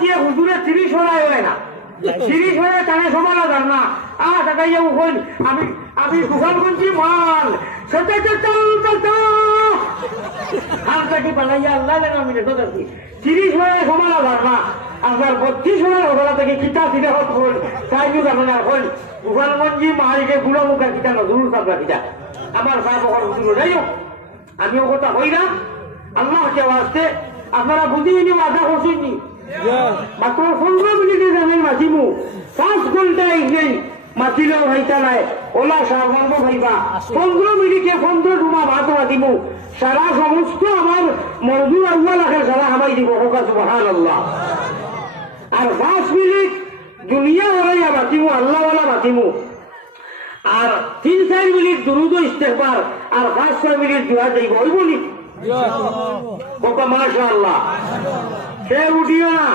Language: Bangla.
দিয়ে হুজুরে 30 হয় না 30 হয়ে টানে সমান আদার না টাকাইয়া উঠল আমি আমি গোপালগঞ্জি মাল সেটা হালকাটি বানাইয়া আল্লাহ যেন আমি রেখে থাকি 30 হয়ে সমান আদার না আপনার 32 হয়ে ওরা থেকে কিতা দিলে হল তাই নিয়ে যাবেন এখন গোপালগঞ্জি মালিকে গুলো মুখা কিতা নজরুল সাবরা কিতা আমার সাহেব হুজুর যাই হোক আমিও কথা হই না আল্লাহ কেউ আসতে আপনারা বুঝিনি আধা করছেননি মাত্র 15 মিনিটে যাবেন মাতিমু 5 ঘন্টা নেই মাতিলেও হইতা নাই ওলা সাহায্য ভাইবা 15 মিনিটে 15 ডুমা ভাত মাতিমু সারা সমস্ত আমার মজদুর আল্লাহ লাখের সারা হামাই দিব হোকা সুবহানাল্লাহ আর 5 মিনিট দুনিয়া হরাইয়া মাতিমু আল্লাহওয়ালা মাতিমু আর 3-4 মিনিট দুরুদ ইস্তেগফার আর 5-6 মিনিট দোয়া দেব ওই বলি মাশাআল্লাহ সে উঠিও না